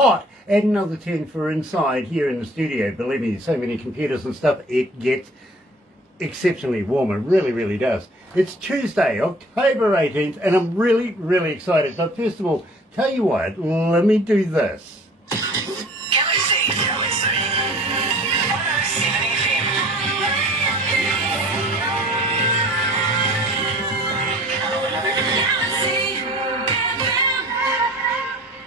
hot. Add another 10 for inside here in the studio. Believe me, so many computers and stuff, it gets exceptionally warm. It really, really does. It's Tuesday, October 18th, and I'm really, really excited. So first of all, tell you what, let me do this. Galaxy 107fm.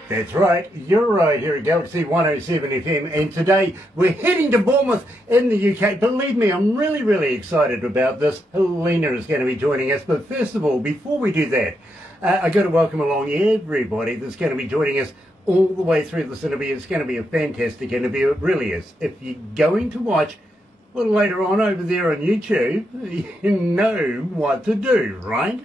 That's right, you're right here at Galaxy 107fm, and today we're heading to Bournemouth in the UK. Believe me, I'm really, really excited about this. Helena is going to be joining us, but first of all, before we do that, I've got to welcome along everybody that's going to be joining us all the way through this interview. It's going to be a fantastic interview, it really is. If you're going to watch a little later on over there on YouTube, you know what to do, right?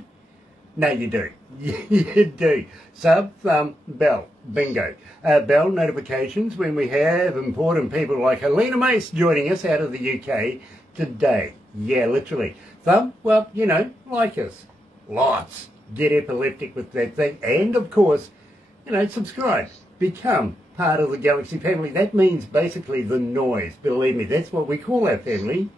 No, you do. You do. Sub, thumb, bell. Bingo. Bell notifications when we have important people like Helena Mace joining us out of the UK today. Yeah, literally. Thumb, well, you know, like us. Lots. Get epileptic with that thing. And, of course, you know, subscribe. Become part of the Galaxy family. That means basically the noise. Believe me, that's what we call our family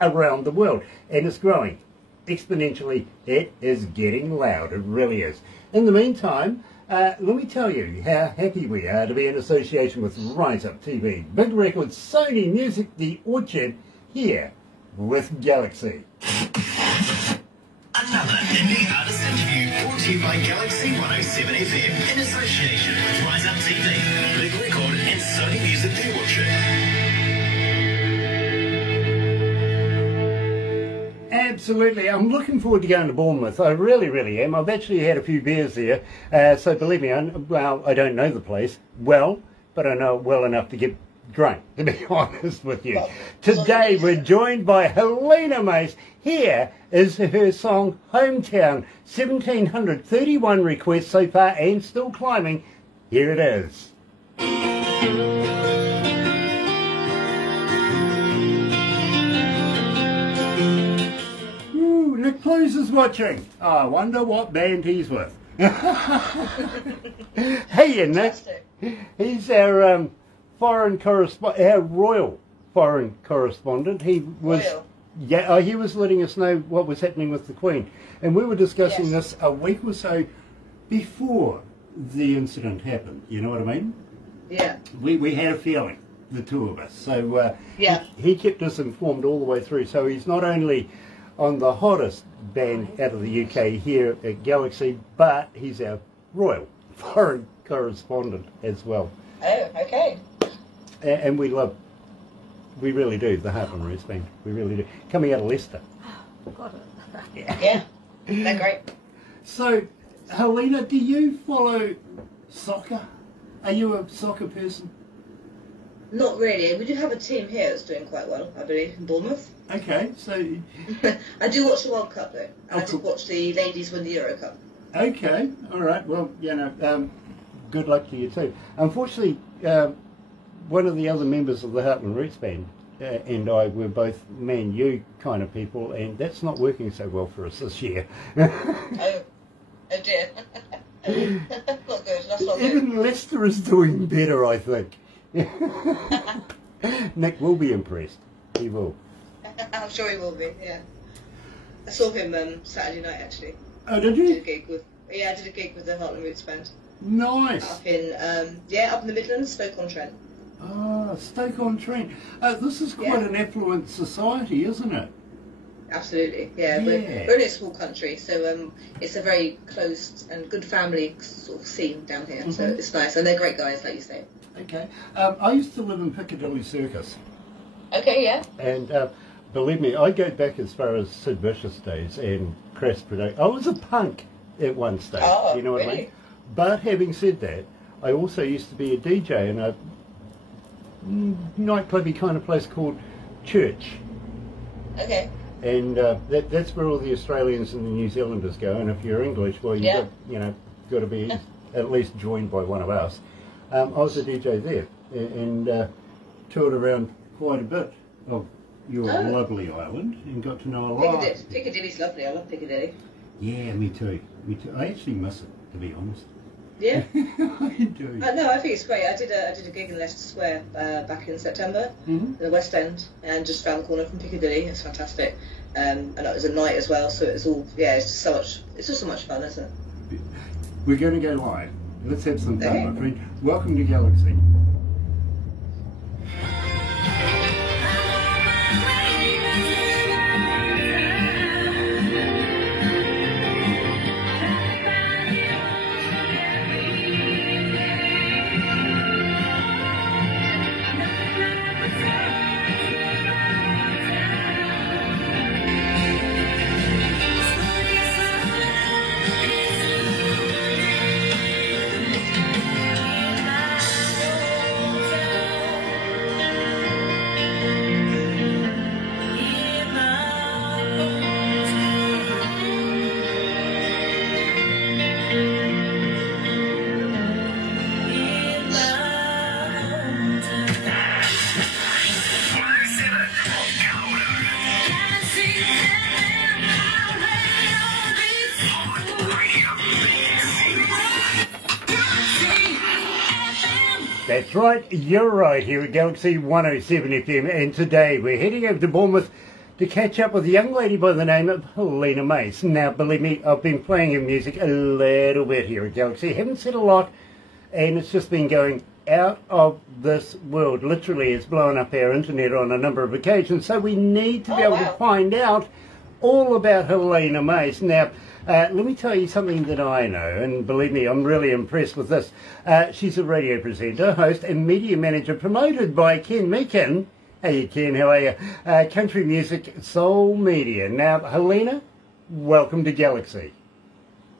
around the world. And it's growing exponentially. It is getting loud. It really is. In the meantime, let me tell you how happy we are to be in association with Rise Up TV, Big Records, Sony Music, The Orchard, here with Galaxy. Another indie artist interview brought to you by Galaxy 107fm in association with Rise Up TV, Big Record and Sony Music, The Orchard. Absolutely. I'm looking forward to going to Bournemouth. I really, really am. I've actually had a few beers there. So believe me, I don't know the place well, but I know it well enough to get drunk, to be honest with you. Today we're joined by Helena Mace. Here is her song, Hometown. 1,731 requests so far and still climbing. Here it is. Nick Clues is watching. Oh, I wonder what band he's with. Hey, Nick. He's our foreign correspondent, our royal foreign correspondent. He was, he was letting us know what was happening with the Queen, and we were discussing this a week or so before the incident happened. You know what I mean? Yeah. We had a feeling, the two of us. So he kept us informed all the way through. So he's not only on the hottest band out of the UK here at Galaxy, but he's our royal foreign correspondent as well. Oh, okay. And we really do, the Hartman Roots band. We really do. Coming out of Leicester. Got it. Yeah, they're great. So, Helena, do you follow soccer? Are you a soccer person? Not really. We do have a team here that's doing quite well, I believe, in Bournemouth. Okay, so... I do watch the World Cup, though. And I did watch the ladies win the Euro Cup. Okay, all right. Well, you know, good luck to you too. Unfortunately, one of the other members of the Hartman Roots band and I were both Man U kind of people, and that's not working so well for us this year. Oh dear. Not good. That's not good. Even Leicester is doing better, I think. Nick will be impressed. He will. I'm sure he will be, yeah. I saw him Saturday night, actually. Oh, did you? I did a gig with the Hartman Roots band. Nice. Up in up in the Midlands, Stoke-on-Trent. Ah, Stoke-on-Trent. This is quite an affluent society, isn't it? Absolutely, yeah. We're in a small country, so it's a very closed and good family sort of scene down here, so it's nice. And they're great guys, like you say. Okay. I used to live in Piccadilly Circus. Okay, yeah. And believe me, I go back as far as Sid Vicious days and Crass Production. I was a punk at one stage, you know what I mean? But having said that, I also used to be a DJ in a nightclubby kind of place called Church. Okay. And that's where all the Australians and the New Zealanders go. And if you're English, well, you've got to be at least joined by one of us. I was a DJ there and toured around quite a bit of your lovely island and got to know a lot. Piccadilly's lovely. I love Piccadilly. Yeah, me too. Me too. I actually miss it, to be honest. Yeah. I do. No, I think it's great. I did a gig in Leicester Square back in September, in the West End, and just round the corner from Piccadilly. It's fantastic, and it was at night as well. So it was all, it's just so much. It's just so much fun, isn't it? We're going to go live. Let's have some fun, Okay. my friend. Welcome to Galaxy. That's right, you're right, here at Galaxy 107 FM, and today we're heading over to Bournemouth to catch up with a young lady by the name of Helena Mace. Now, believe me, I've been playing her music a little bit here at Galaxy. Haven't said a lot, and it's just been going out of this world. Literally, it's blown up our internet on a number of occasions, so we need to be able to find out all about Helena Mace. Now, let me tell you something that I know, and believe me, I'm really impressed with this. She's a radio presenter, host, and media manager promoted by Ken Meakin. Hey, Ken, how are you? Country Music Soul Media. Now, Helena, welcome to Galaxy.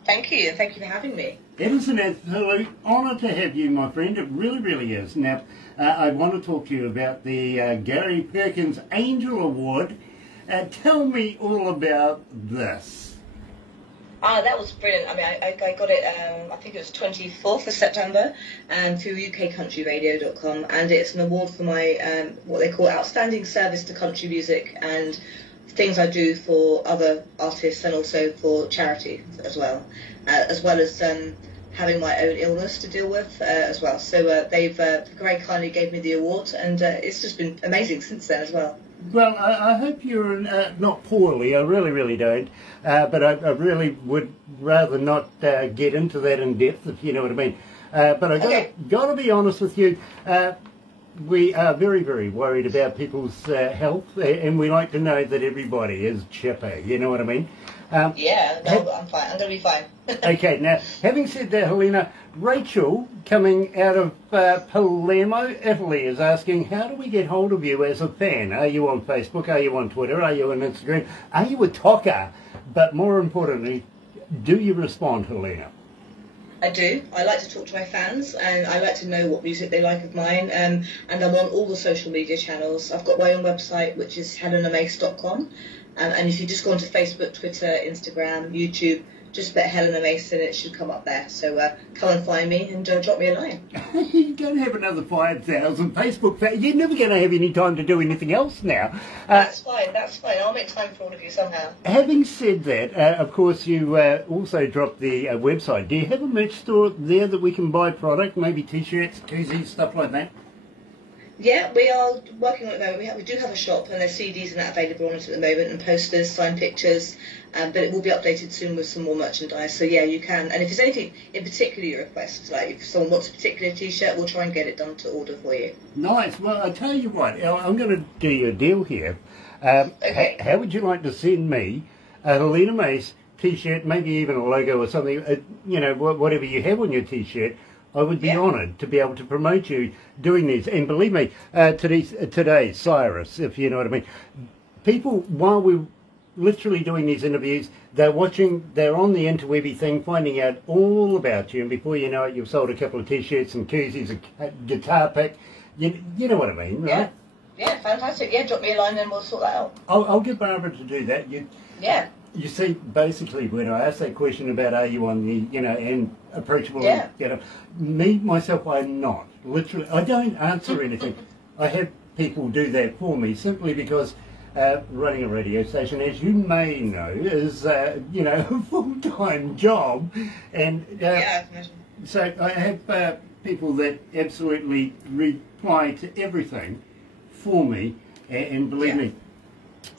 Thank you, and thank you for having me. It is an absolute honour to have you, my friend. It really, really is. Now, I want to talk to you about the Gary Perkins Angel Award. Tell me all about this. That was brilliant. I mean, I got it, I think it was 24th of September, through ukcountryradio.com, and it's an award for my, what they call outstanding service to country music and things I do for other artists and also for charity as well as having my own illness to deal with as well. So they've very kindly gave me the award, and it's just been amazing since then as well. Well, I hope you're not poorly. I really, really don't. But I really would rather not get into that in depth, if you know what I mean. But I got to be honest with you. We are very, very worried about people's health, and we like to know that everybody is chipper. You know what I mean? I'm fine. I'm going to be fine. Okay, now, having said that, Helena, Rachel, coming out of Palermo, Italy, is asking, how do we get hold of you as a fan? Are you on Facebook? Are you on Twitter? Are you on Instagram? Are you a talker? But more importantly, do you respond, Helena? I do. I like to talk to my fans, and I like to know what music they like of mine, and I'm on all the social media channels. I've got my own website, which is helenamace.com, and if you just go onto Facebook, Twitter, Instagram, YouTube, just put Helena Mace and it should come up there. So come and find me and drop me a line. You're going to have another 5,000 Facebook fans. You're never going to have any time to do anything else now. That's fine. I'll make time for all of you somehow. Having said that, of course, you also dropped the website. Do you have a merch store there that we can buy product, maybe T-shirts, koozies, stuff like that? Yeah, we are working on it at the moment. We do have a shop, and there's CDs and that available on it at the moment, and posters, signed pictures, but it will be updated soon with some more merchandise. So yeah, you can. And if there's anything in particular you request, like if someone wants a particular T-shirt, we'll try and get it done to order for you. Nice. Well, I tell you what, I'm going to do you a deal here. Okay. How would you like to send me a Helena Mace T-shirt, maybe even a logo or something, whatever you have on your T-shirt? I would be honoured to be able to promote you doing these. And believe me, today, Cyrus, if you know what I mean, people, while we're literally doing these interviews, they're on the interwebby thing, finding out all about you, and before you know it, you've sold a couple of T-shirts and koozies, a guitar pick. You know what I mean, right? Yeah, fantastic. Yeah, drop me a line and we'll sort that out. I'll get Barbara to do that. Yeah. You see, basically, when I ask that question about are you on the, and approachable, me, myself, I'm not. Literally, I don't answer anything. I have people do that for me simply because running a radio station, as you may know, is, a full-time job. And So I have people that absolutely reply to everything for me, and believe me,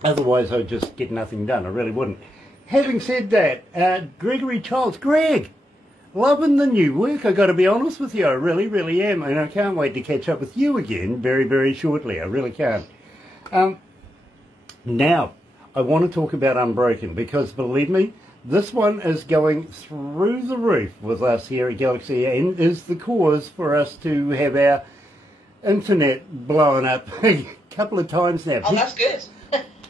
otherwise I'd just get nothing done. I really wouldn't. Having said that, Gregory Childs, Greg, loving the new work, I got to be honest with you. I really, really am, and I can't wait to catch up with you again very, very shortly. I really can't. Now, I want to talk about Unbroken, because believe me, this one is going through the roof with us here at Galaxy, and is the cause for us to have our internet blowing up a couple of times now. Oh, that's good.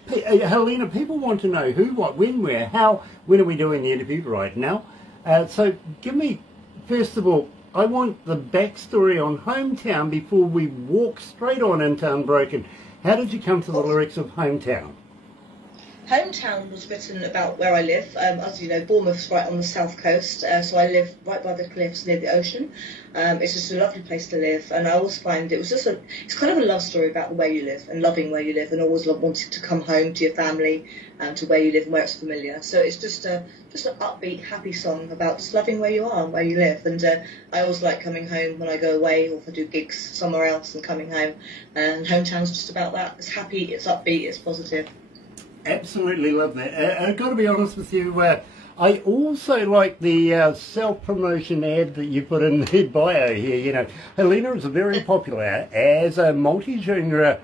Helena, people want to know who, what, when, where, how, when are we doing the interview right now? So give me, first of all, I want the backstory on Hometown before we walk straight on into Unbroken. How did you come to the lyrics of Hometown? Hometown was written about where I live. As you know, Bournemouth's right on the south coast, so I live right by the cliffs near the ocean. It's just a lovely place to live, and I always find it's kind of a love story about the way you live and loving where you live, and always wanting to come home to your family and to where you live and where it's familiar. So it's just an upbeat, happy song about just loving where you are and where you live. And I always like coming home when I go away, or if I do gigs somewhere else and coming home. And Hometown's just about that. It's happy, it's upbeat, it's positive. Absolutely love that. I've got to be honest with you, I also like the self-promotion ad that you put in the bio here. You know, Helena is very popular as a multi-genre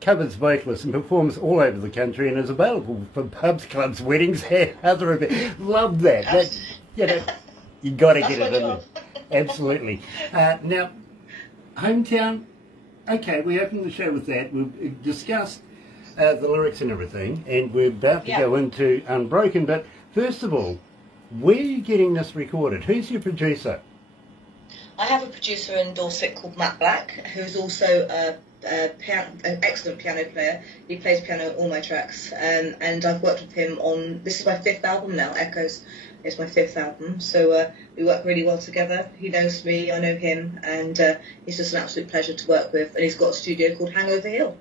covers vocalist and performs all over the country, and is available for pubs, clubs, weddings, and other events. Love that. You know, you got to get it in there. Absolutely. Now, Hometown, okay, we opened the show with that. We've discussed the lyrics and everything, and we're about to go into Unbroken, but first of all, where are you getting this recorded? Who's your producer? I have a producer in Dorset called Matt Black, who's also an excellent piano player. He plays piano on all my tracks, and I've worked with him on, this is my 5th album now, Echoes is my 5th album, so we work really well together. He knows me, I know him, and he's just an absolute pleasure to work with, and he's got a studio called Hangover Hill.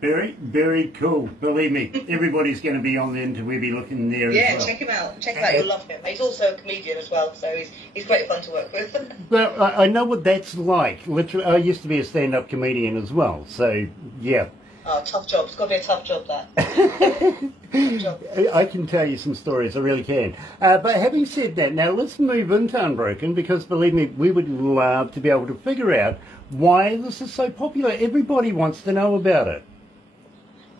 Very, very cool. Believe me, everybody's going to be on there, and we'll be looking there as well. Yeah, check him out. Check him out. You'll love him. He's also a comedian as well, so he's great fun to work with. Well, I know what that's like. Literally, I used to be a stand-up comedian as well, so yeah. Oh, tough job. It's got to be a tough job, that. Tough job. I can tell you some stories, I really can. But having said that, now let's move into Unbroken, because believe me, we would love to be able to figure out why this is so popular. Everybody wants to know about it.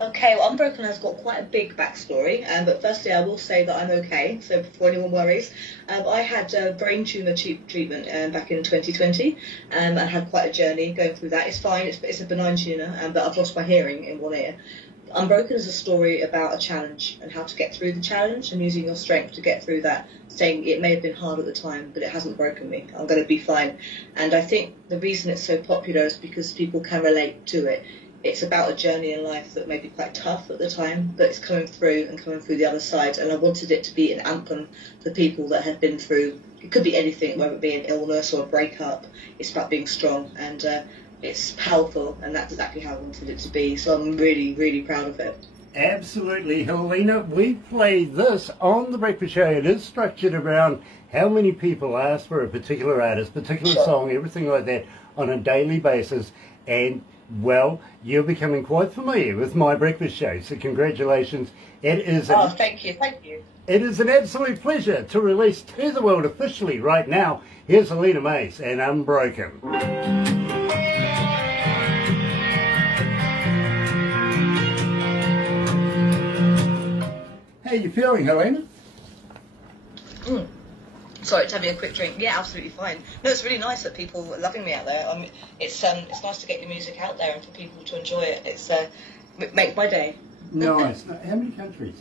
Okay, well, Unbroken has got quite a big backstory, but firstly I will say that I'm okay, so before anyone worries. I had a brain tumour treatment back in 2020, and had quite a journey going through that. It's fine, it's a benign tumour, but I've lost my hearing in one ear. Unbroken is a story about a challenge and how to get through the challenge and using your strength to get through that, saying it may have been hard at the time, but it hasn't broken me. I'm going to be fine. And I think the reason it's so popular is because people can relate to it. It's about a journey in life that may be quite tough at the time, but it's coming through the other side. And I wanted it to be an anthem for people that have been through, it could be anything, whether it be an illness or a breakup. It's about being strong, and it's powerful, and that's exactly how I wanted it to be. So I'm really, really proud of it. Absolutely, Helena. We play this on The Breakfast Show. It is structured around how many people ask for a particular artist, particular song, everything like that on a daily basis. And well, you're becoming quite familiar with My Breakfast Show, so congratulations. It is thank you. It is an absolute pleasure to release to the world officially right now. Here's Helena Mace and Unbroken. How are you feeling, Helena? Sorry, just having a quick drink. Yeah, absolutely fine. No, it's really nice that people are loving me out there. I mean, it's nice to get your music out there and for people to enjoy it. It makes my day. Nice. How many countries?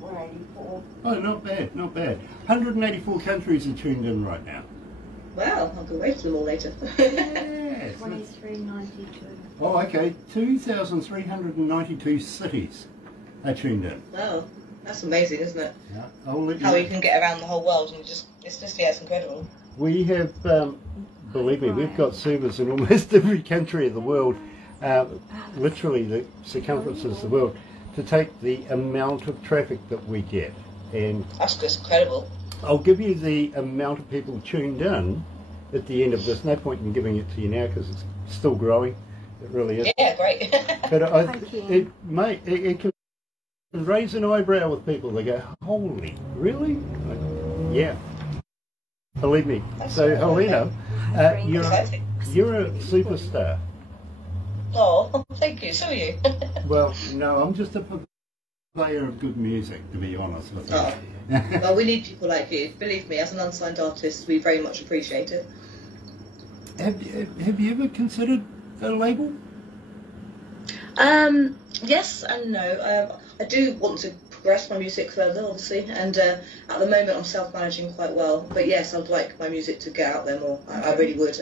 184. Oh, not bad, not bad. 184 countries are tuned in right now. Wow, I'll go away to them all later. Yes. 2392. Oh, okay. 2,392 cities are tuned in. Wow. That's amazing, isn't it? Yeah, I'll let you How know. you can get around the whole world and it's incredible. We have, believe me, we've got servers in almost every country of the world, literally the circumferences of the world, to take the amount of traffic that we get. And That's just incredible. I'll give you the amount of people tuned in at the end of this. No point in giving it to you now because it's still growing. It really is. Yeah, great. But it can raise an eyebrow with people. They go, holy, really? Like, yeah. Believe me. So, Helena, you're a superstar. Oh, thank you. So are you. Well, no, I'm just a player of good music, to be honest with you. Oh. Well, we need people like you. Believe me, as an unsigned artist, we very much appreciate it. Have you ever considered a label? Yes and no. I do want to progress my music further, obviously, and at the moment I'm self-managing quite well. But yes, I'd like my music to get out there more. I really would.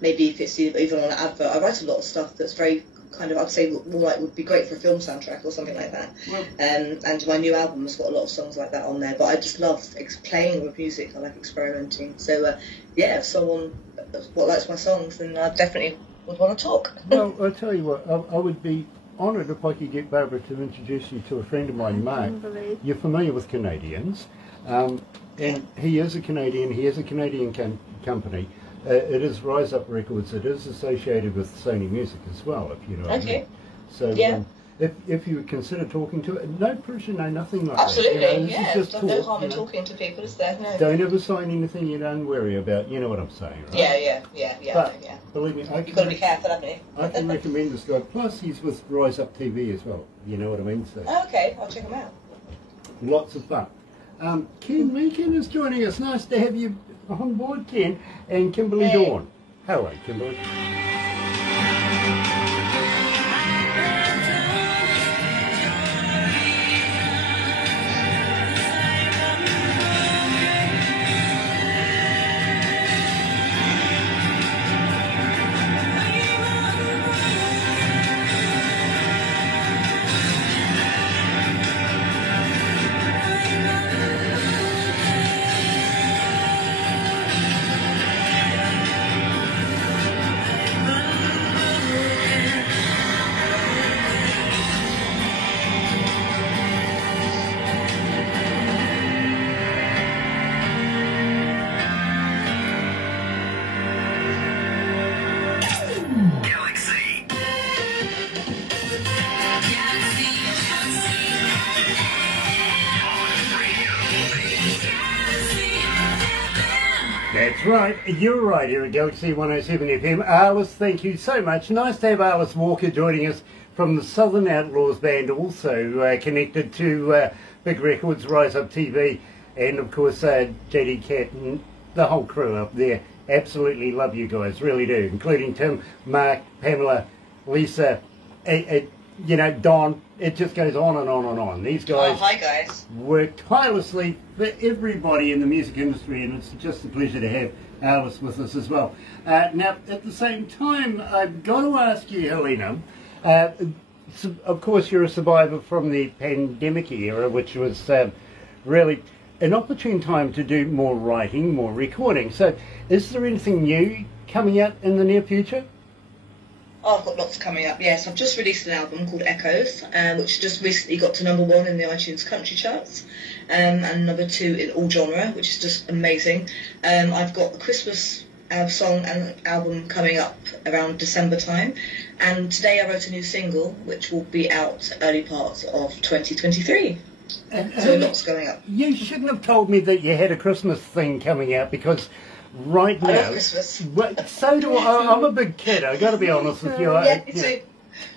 Maybe if it's even on an advert. I write a lot of stuff that's very kind of, I'd say, more like would be great for a film soundtrack or something like that. Well, and my new album has got a lot of songs like that on there. But I just love playing with music. I like experimenting. So yeah, if someone likes my songs, then I definitely would want to talk. Well, I'll tell you what, I would be honoured if I could get Barbara to introduce you to a friend of mine, Mark. You're familiar with Canadians, and he is a Canadian. He has a Canadian company. It is Rise Up Records. It is associated with Sony Music as well, if you know what I mean. So yeah. If you would consider talking to it, no pressure, no nothing like Absolutely, that. You know, yeah. There's No harm in talking to people, is there? No. Don't ever sign anything you don't worry about. You know what I'm saying, right? Yeah. But believe me, You've got to be careful, haven't you? I can recommend this guy. Plus, he's with Rise Up TV as well. You know what I mean? So Okay, I'll check them out. lots of fun. Ken Meakin is joining us. Nice to have you on board, Ken. And Kimberly Dawn. Hello, Kimberly. That's right, you're right here at Galaxy 107 FM. Alice, thank you so much. Nice to have Alice Walker joining us from the Southern Outlaws Band, also connected to Big Records, Rise Up TV, and of course JD Cat and the whole crew up there. Absolutely love you guys, really do, including Tim, Mark, Pamela, Lisa, you know, Don. It just goes on and on and on. These guys, hi guys, work tirelessly for everybody in the music industry, and it's just a pleasure to have Alice with us as well. Now, at the same time, I've got to ask you, Helena, of course you're a survivor from the pandemic era, which was really an opportune time to do more writing, more recording. So is there anything new coming out in the near future? Oh, I've got lots coming up, yes. I've just released an album called Echoes, which just recently got to #1 in the iTunes country charts, and #2 in all genre, which is just amazing. I've got the Christmas song and album coming up around December time, and today I wrote a new single, which will be out early part of 2023. So lots going up. You shouldn't have told me that you had a Christmas thing coming out, because right now, I love Christmas. Well, so do I. I'm a big kid. I got to be honest with you. Yeah, me too.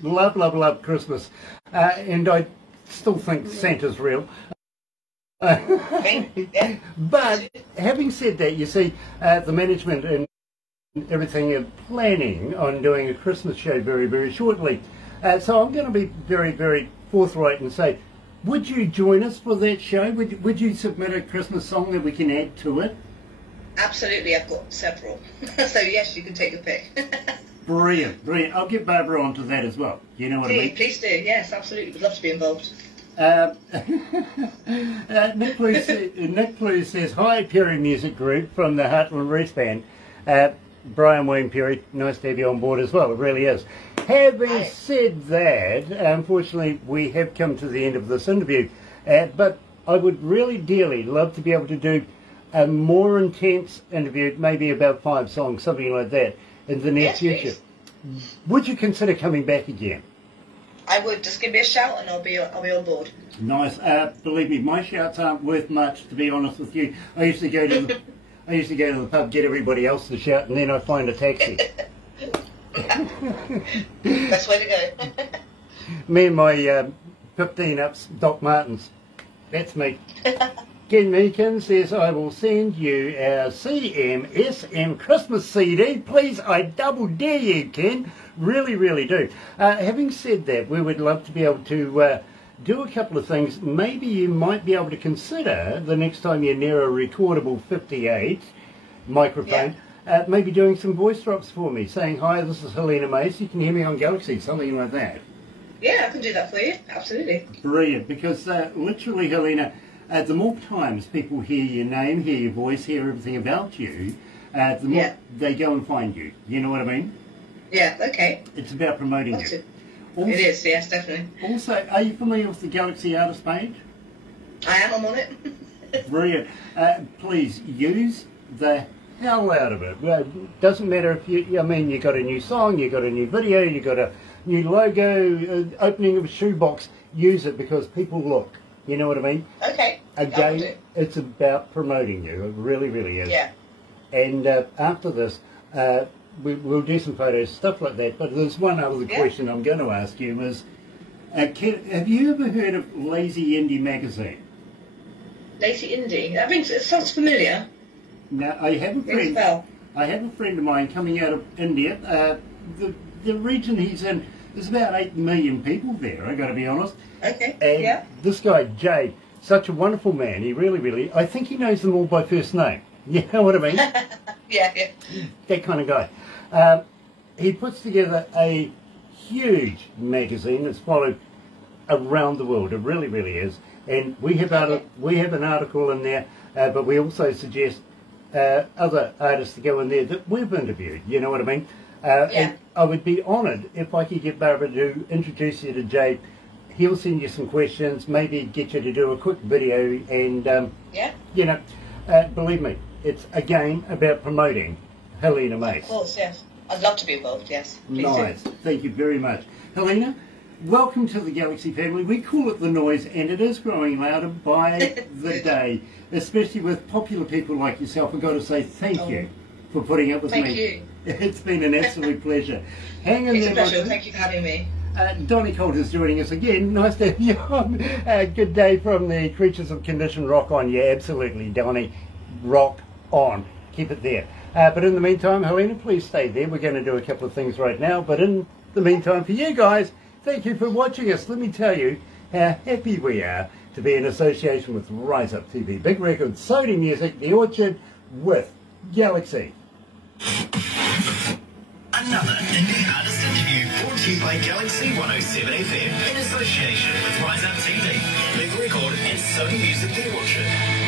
Love Christmas, and I still think Santa's real. Yeah. But having said that, you see, the management and everything are planning on doing a Christmas show very, very shortly. So I'm going to be very, very forthright and say, would you join us for that show? Would you submit a Christmas song that we can add to it? Absolutely, I've got several. So yes, you can take a pick. Brilliant, brilliant. I'll get Barbara onto that as well. You know what I mean? Please do, yes, absolutely. Would love to be involved. Nick Blue says, hi, Perry Music Group from the Heartland Roots Band. Brian Wayne Perry, nice to have you on board as well. It really is. Having said that, unfortunately, we have come to the end of this interview, but I would really dearly love to be able to do a more intense interview, maybe about 5 songs, something like that, in the near future. Please. Would you consider coming back again? I would. Just give me a shout and I'll be on board. Nice. Believe me, my shouts aren't worth much, to be honest with you. I used to go to the pub, get everybody else to shout, and then I find a taxi. Best way to go. Me and my 15 ups Doc Martens. That's me. Ken Meakin says, I will send you our CMSM Christmas CD. Please, I double dare you, Ken. Really, really do. Having said that, we would love to be able to do a couple of things. Maybe you might be able to consider the next time you're near a recordable 58 microphone, maybe doing some voice drops for me, saying, hi, this is Helena Mace. You can hear me on Galaxy, something like that. Yeah, I can do that for you. Absolutely. Brilliant, because literally, Helena, the more times people hear your name, hear your voice, hear everything about you, the more they go and find you. You know what I mean? Yeah, okay. It's about promoting you. Also, it is, yes, definitely. Also, are you familiar with the Galaxy artist page? I am, I'm on it. Brilliant. Please use the hell out of it. Doesn't matter if you, I mean, you got a new song, you got a new video, you got a new logo, opening of a shoebox. Use it because people look. You know what I mean? Okay. Again, it's about promoting you. It really, really is. Yeah. And after this, we'll do some photos, stuff like that. But there's one other question I'm going to ask you is, have you ever heard of Lazy Indie magazine? Lazy Indie? It sounds familiar. Now, I have a friend. I have a friend of mine coming out of India. The region he's in, there's about 8 million people there. I got to be honest. Okay. And this guy Jay, such a wonderful man. He really, really. I think he knows them all by first name. You know what I mean? Yeah. That kind of guy. He puts together a huge magazine that's followed around the world. It really, really is. And we have an article in there, but we also suggest other artists to go in there that we've interviewed. You know what I mean? And I would be honoured if I could get Barbara to introduce you to Jay. He'll send you some questions, maybe get you to do a quick video, and you know, believe me, it's again about promoting Helena Mace. Of course, yes. I'd love to be involved, yes. Please nice. do. Thank you very much. Helena, welcome to the Galaxy family. We call it the noise, and it is growing louder by the day, especially with popular people like yourself. I've got to say thank you for putting up with me. Thank you. It's been an absolute pleasure. Hang in there. It's a pleasure. Thank you for having me. Donnie Colt is joining us again. Nice to have you on. Good day from the Creatures of Condition. Rock on. Yeah, absolutely, Donnie. Rock on. Keep it there. But in the meantime, Helena, please stay there. We're going to do a couple of things right now. But in the meantime, for you guys, thank you for watching us. Let me tell you how happy we are to be in association with Rise Up TV. Big Record, Sony Music, The Orchard with Galaxy. Another indie artist interview brought to you by Galaxy 107 FM in association with Rise Up TV, Big Record and Sony Music The Orchard.